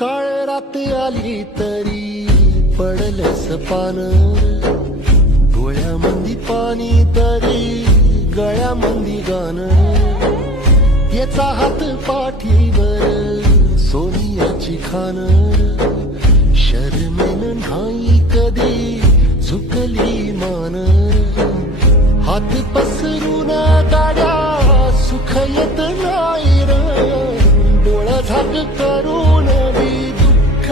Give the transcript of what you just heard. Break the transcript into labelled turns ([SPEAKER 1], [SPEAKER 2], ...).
[SPEAKER 1] काळ रात आली तरी पडलस पान. डोळ्यामंदी पाणी तरी गळ्यामंदी गाणं याचा हात पाठीवर सोनियाची खान. शर्मेन नाही कधी झुकली मान. हात पसरून गाड्या